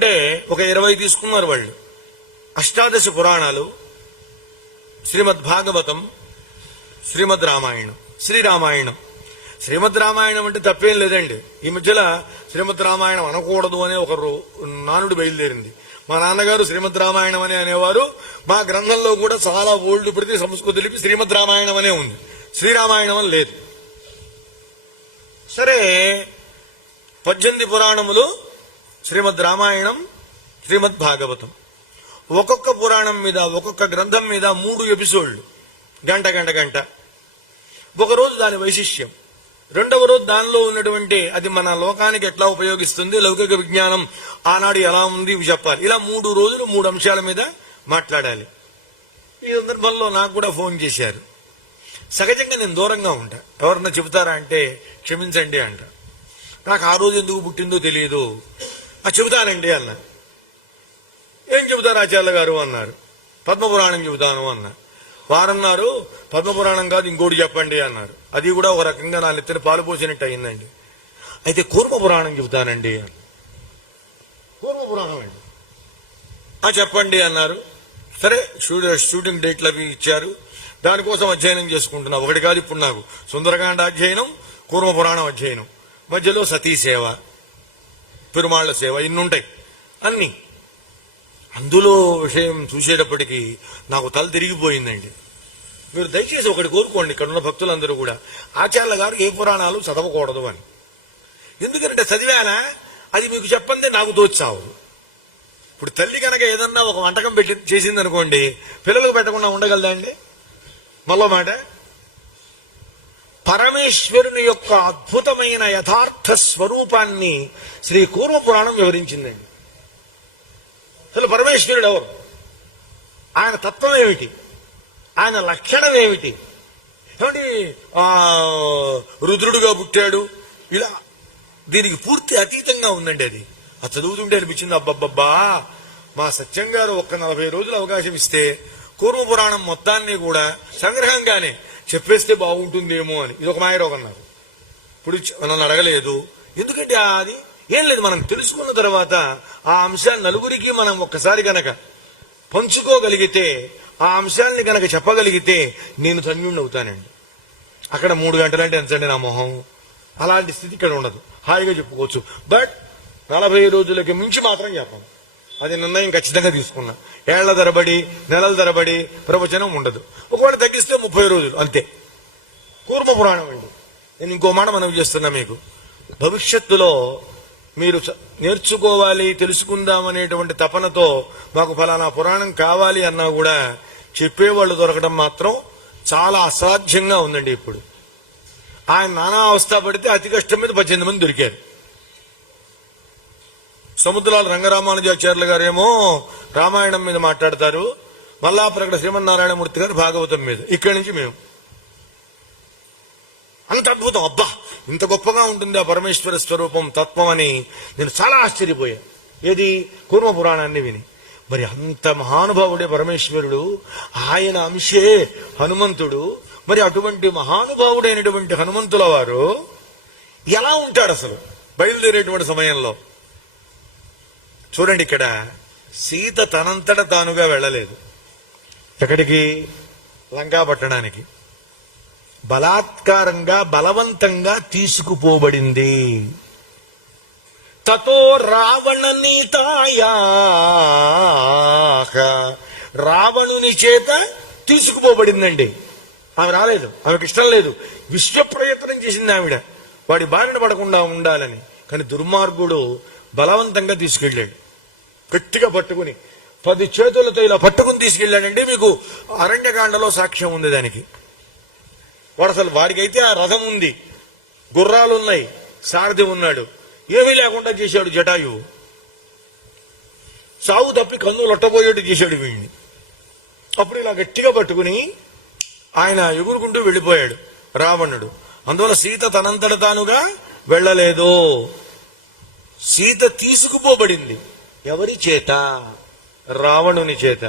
ఎందుకంటే ఒక 20 తీసుకున్నారు వాళ్ళు. అష్టాదశ పురాణాలు, శ్రీమద్ భాగవతం, శ్రీమద్ రామాయణం, శ్రీరామాయణం. శ్రీమద్ రామాయణం అంటే తప్పేం లేదండి. ఈ మధ్యలో శ్రీమద్ రామాయణం అనకూడదు అనే ఒకరు నానుడు బయలుదేరింది. మా నాన్నగారు శ్రీమద్ రామాయణం అని అనేవారు. మా గ్రంథంలో కూడా చాలా ఓల్డ్ ప్రతి సంస్కృతి లిపి శ్రీమద్ రామాయణం అనే ఉంది, శ్రీరామాయణం అని లేదు. సరే, 18 పురాణములు, శ్రీమద్ రామాయణం, శ్రీమద్ భాగవతం. ఒక్కొక్క పురాణం మీద, ఒక్కొక్క గ్రంథం మీద 3 ఎపిసోడ్లు, గంట గంట గంట. ఒకరోజు దాని వైశిష్యం, రెండవ రోజు దానిలో ఉన్నటువంటి అది మన లోకానికి ఎట్లా ఉపయోగిస్తుంది, లౌకిక విజ్ఞానం ఆనాడు ఎలా ఉంది ఇవి చెప్పాలి. ఇలా 3 రోజులు 3 అంశాల మీద మాట్లాడాలి. ఈ సందర్భంలో నాకు కూడా ఫోన్ చేశారు. సహజంగా నేను దూరంగా ఉంటా, ఎవరన్నా చెబుతారా అంటే క్షమించండి అంట. నాకు ఆ రోజు ఎందుకు పుట్టిందో తెలియదు. చెబుతానండి అన్నా. ఏం చెబుతారు ఆచార్య గారు అన్నారు. పద్మపురాణం చెబుతాను అన్నా. వారన్నారు పద్మపురాణం కాదు ఇంకోటి చెప్పండి అన్నారు. అది కూడా ఒక రకంగా నా నెత్తిన పాలు పోసినట్టు అయిందండి. అయితే కూర్మ పురాణం చెబుతానండి అన్న. కూర్మ పురాణం అండి చెప్పండి అన్నారు. సరే, షూటింగ్ డేట్లు అవి ఇచ్చారు. దానికోసం అధ్యయనం చేసుకుంటున్నా. ఒకటి కాదు ఇప్పుడు నాకు, సుందరకాండ అధ్యయనం, కూర్మ పురాణం అధ్యయనం, మధ్యలో సతీ సేవ, పెరుమాళ్ల సేవ, ఇన్నుంటాయి అన్ని. అందులో విషయం చూసేటప్పటికీ నాకు తల తిరిగిపోయిందండి. మీరు దయచేసి ఒకటి కోరుకోండి, ఇక్కడ ఉన్న భక్తులందరూ కూడా, ఆచార్య గారు ఏ పురాణాలు చదవకూడదు అని. ఎందుకంటే చదివానా అది మీకు చెప్పందే నాకు తోచావు. ఇప్పుడు తల్లి కనుక ఏదన్నా ఒక వంటకం చేసింది అనుకోండి, పిల్లలకు పెట్టకుండా ఉండగలదా అండి? మళ్ళీ మాట, పరమేశ్వరుని యొక్క అద్భుతమైన యథార్థ స్వరూపాన్ని శ్రీ కూర్మ పురాణం వివరించిందండి. అసలు పరమేశ్వరుడు ఎవరు, ఆయన తత్వం ఏమిటి, ఆయన లక్షణం ఏమిటి, ఏమంటే రుద్రుడుగా పుట్టాడు, ఇలా దీనికి పూర్తి అతీతంగా ఉందండి. అది చదువుతుంటే అనిపించింది, అబ్బబ్బబ్బా, మా సత్యం గారు ఒక్క 40 రోజులు అవకాశం ఇస్తే కూర్మ పురాణం మొత్తాన్ని కూడా సంగ్రహంగానే చెప్పేస్తే బాగుంటుందేమో అని. ఇది ఒక మాయరోగం అన్నారు. ఇప్పుడు నన్ను అడగలేదు, ఎందుకంటే అది ఏం లేదు, మనం తెలుసుకున్న తర్వాత ఆ అంశాన్ని నలుగురికి మనం ఒక్కసారి గనక పంచుకోగలిగితే, ఆ అంశాన్ని గనక చెప్పగలిగితే నేను ధన్యుణ్ణి అవుతానండి. అక్కడ 3 గంటలంటే ఎంతండి నా మొహం. అలాంటి స్థితి ఇక్కడ ఉండదు, హాయిగా చెప్పుకోవచ్చు. బట్ 40 రోజులకి మించి మాత్రం చెప్పను. అది నిర్ణయం ఖచ్చితంగా తీసుకున్నా. ఏళ్ల తరబడి, నెలల తరబడి ప్రవచనం ఉండదు. ఒకవేళ తగ్గిస్తే 30 రోజులు అంతే. కూర్మ పురాణం అండి. నేను ఇంకో మాట మనవి చేస్తున్నా మీకు, భవిష్యత్తులో మీరు నేర్చుకోవాలి, తెలుసుకుందామనేటువంటి తపనతో మాకు ఫలానా పురాణం కావాలి అన్నా కూడా చెప్పేవాళ్ళు దొరకడం మాత్రం చాలా అసాధ్యంగా ఉందండి. ఇప్పుడు ఆయన నానా అవస్థ పడితే అతి కష్టం మీద 18 మంది దొరికారు. సముద్రాల రంగరామానుజాచార్యులు గారేమో రామాయణం మీద మాట్లాడతారు, మల్లాప్రగడ శ్రీమన్నారాయణమూర్తి గారు భాగవతం మీద. ఇక్కడి నుంచి మేము అంత అద్భుతం, అబ్బా ఇంత గొప్పగా ఉంటుంది ఆ పరమేశ్వర స్వరూపం, తత్వం అని నేను చాలా ఆశ్చర్యపోయాను. ఏది, కూర్మ పురాణాన్ని విని. మరి అంత మహానుభావుడే పరమేశ్వరుడు, ఆయన అంశే హనుమంతుడు. మరి అటువంటి మహానుభావుడైనటువంటి హనుమంతుల వారు ఎలా ఉంటాడు అసలు బయలుదేరేటువంటి సమయంలో? చూడండి, ఇక్కడ సీత తనంతట తానుగా వెళ్ళలేదు. ఎక్కడికి? లంకా పట్టణానికి. బలాత్కారంగా, బలవంతంగా తీసుకుపోబడింది. తతో రావణ నీతాయా, రావణుని చేత తీసుకుపోబడిందండి. ఆమె రాలేదు, ఆమెకు ఇష్టం లేదు. విశ్వ ప్రయత్నం చేసింది ఆవిడ వాడి బారిన పడకుండా ఉండాలని. కానీ దుర్మార్గుడు బలవంతంగా తీసుకెళ్ళాడు, గట్టిగా పట్టుకుని 10 చేతులతో ఇలా పట్టుకుని తీసుకెళ్ళాడండి. మీకు అరణ్యకాండలో సాక్ష్యం ఉంది దానికి. వాడు అసలు వాడికైతే ఆ రథం ఉంది, గుర్రాలున్నాయి, సారథి ఉన్నాడు, ఏమీ లేకుండా చేశాడు జటాయువు. సావు తప్పి కన్నులు లొట్టబోయేట్టు చేశాడు వీడిని. అప్పుడు ఇలా గట్టిగా పట్టుకుని ఆయన ఎగురుకుంటూ వెళ్ళిపోయాడు రావణుడు. అందువల్ల సీత తనంతట తానుగా వెళ్ళలేదు, సీత తీసుకుపోబడింది. ఎవరి చేత? రావణుని చేత.